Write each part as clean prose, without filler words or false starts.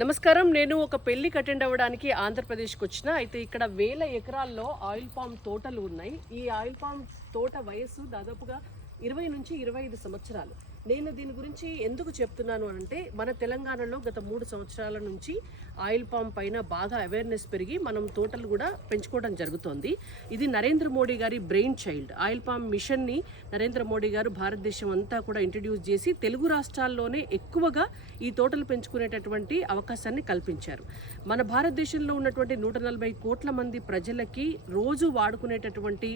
నమస్కారం. నేను ఒక పెళ్లికి అటెండ్ అవ్వడానికి ఆంధ్రప్రదేశ్కి వచ్చిన. అయితే ఇక్కడ వేల ఎకరాల్లో ఆయిల్ పామ్ తోటలు ఉన్నాయి. ఈ ఆయిల్ పామ్ తోట వయస్సు దాదాపుగా 20 నుంచి 25 సంవత్సరాలు. నేను దీని గురించి ఎందుకు చెప్తున్నాను అంటే, మన తెలంగాణలో గత 3 సంవత్సరాల నుంచి ఆయిల్ పామ్ పైన బాగా అవేర్నెస్ పెరిగి మనం తోటలు కూడా పెంచుకోవడం జరుగుతోంది. ఇది నరేంద్ర మోడీ గారి బ్రెయిన్ చైల్డ్. ఆయిల్ పామ్ మిషన్ని నరేంద్ర మోడీ గారు భారతదేశం అంతా కూడా ఇంట్రడ్యూస్ చేసి తెలుగు రాష్ట్రాల్లోనే ఎక్కువగా ఈ తోటలు పెంచుకునేటటువంటి అవకాశాన్ని కల్పించారు. మన భారతదేశంలో ఉన్నటువంటి 140 కోట్ల మంది ప్రజలకి రోజు వాడుకునేటటువంటి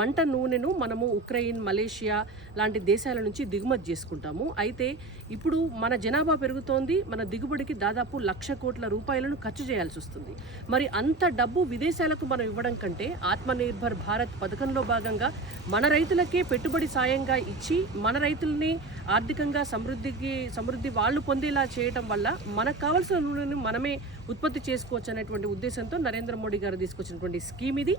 వంట నూనెను మనము ఉక్రెయిన్, మలేషియా లాంటి దేశాల నుంచి దిగుమతి చేసుకుంటాము. అయితే ఇప్పుడు మన జనాభా పెరుగుతోంది. మన దిగుబడికి దాదాపు 1,00,000 కోట్ల రూపాయలను ఖర్చు చేయాల్సి వస్తుంది. మరి అంత డబ్బు విదేశాలకు మనం ఇవ్వడం కంటే ఆత్మనిర్భర్ భారత్ పథకంలో భాగంగా మన రైతులకే పెట్టుబడి సాయంగా ఇచ్చి మన రైతుల్ని ఆర్థికంగా సమృద్ధి వాళ్ళు పొందేలా చేయడం వల్ల మనకు కావాల్సిన నూనెను మనమే ఉత్పత్తి చేసుకోవచ్చు అనేటువంటి ఉద్దేశంతో నరేంద్ర మోడీ గారు తీసుకొచ్చినటువంటి స్కీమ్ ఇది.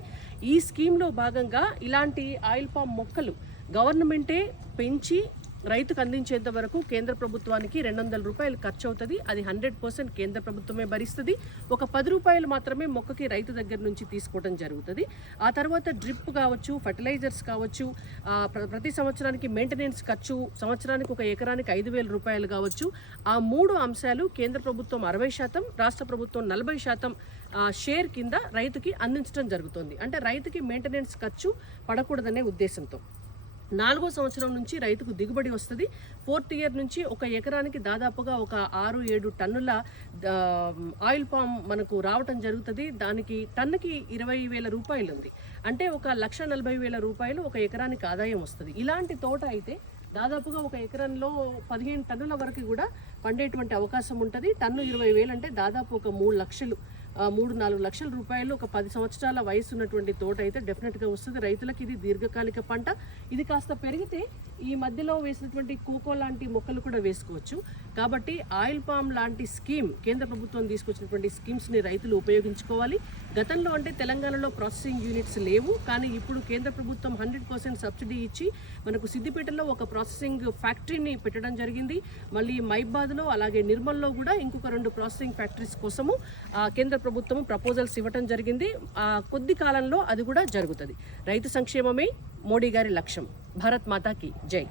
ఈ స్కీమ్లో భాగంగా ఇలాంటి ఆయిల్ పామ్ మొక్కలు గవర్నమెంటే పెంచి రైతుకు అందించేంత వరకు కేంద్ర ప్రభుత్వానికి 200 రూపాయలు ఖర్చు అవుతుంది. అది 100% కేంద్ర ప్రభుత్వమే భరిస్తుంది. ఒక 10 రూపాయలు మాత్రమే మొక్కకి రైతు దగ్గర నుంచి తీసుకోవడం జరుగుతుంది. ఆ తర్వాత డ్రిప్ కావచ్చు, ఫర్టిలైజర్స్ కావచ్చు, ప్రతి సంవత్సరానికి మెయింటెనెన్స్ ఖర్చు, సంవత్సరానికి ఒక ఎకరానికి 5,000 రూపాయలు కావచ్చు. ఆ 3 అంశాలు కేంద్ర ప్రభుత్వం 60%, రాష్ట్ర ప్రభుత్వం 40% షేర్ కింద రైతుకి అందించడం జరుగుతుంది. అంటే రైతుకి మెయింటెనెన్స్ ఖర్చు పడకూడదనే ఉద్దేశంతో 4వ సంవత్సరం నుంచి రైతుకు దిగుబడి వస్తుంది. 4th ఇయర్ నుంచి ఒక ఎకరానికి దాదాపుగా ఒక 6-7 టన్నుల ఆయిల్ పామ్ మనకు రావటం జరుగుతుంది. దానికి టన్నుకి 20,000 రూపాయలు ఉంది. అంటే ఒక 1,40,000 రూపాయలు ఒక ఎకరానికి ఆదాయం వస్తుంది. ఇలాంటి తోట అయితే దాదాపుగా ఒక ఎకరంలో 15 టన్నుల వరకు కూడా పండేటువంటి అవకాశం ఉంటుంది. టన్ను 20,000 అంటే దాదాపు ఒక 3-4 లక్షల రూపాయలు ఒక 10 సంవత్సరాల వయసు ఉన్నటువంటి తోట అయితే డెఫినెట్గా వస్తుంది. రైతులకు ఇది దీర్ఘకాలిక పంట. ఇది కాస్త పెరిగితే ఈ మధ్యలో వేసినటువంటి కోకో లాంటి మొక్కలు కూడా వేసుకోవచ్చు. కాబట్టి ఆయిల్ పామ్ లాంటి స్కీమ్ కేంద్ర ప్రభుత్వం తీసుకొచ్చినటువంటి స్కీమ్స్ని రైతులు ఉపయోగించుకోవాలి. గతంలో అంటే తెలంగాణలో ప్రాసెసింగ్ యూనిట్స్ లేవు, కానీ ఇప్పుడు కేంద్ర ప్రభుత్వం 100% సబ్సిడీ ఇచ్చి మనకు సిద్దిపేటలో ఒక ప్రాసెసింగ్ ఫ్యాక్టరీని పెట్టడం జరిగింది. మళ్ళీ మైబాద్లో అలాగే నిర్మల్లో కూడా ఇంకొక 2 ప్రాసెసింగ్ ఫ్యాక్టరీస్ కోసము కేంద్ర ప్రభుత్వం ప్రపోజల్స్ ఇవ్వటం జరిగింది. కొద్ది కాలంలో అది కూడా జరుగుతుంది. రైతు సంక్షేమమే మోడీ గారి లక్ష్యం. భారత్ మాతాకి జై.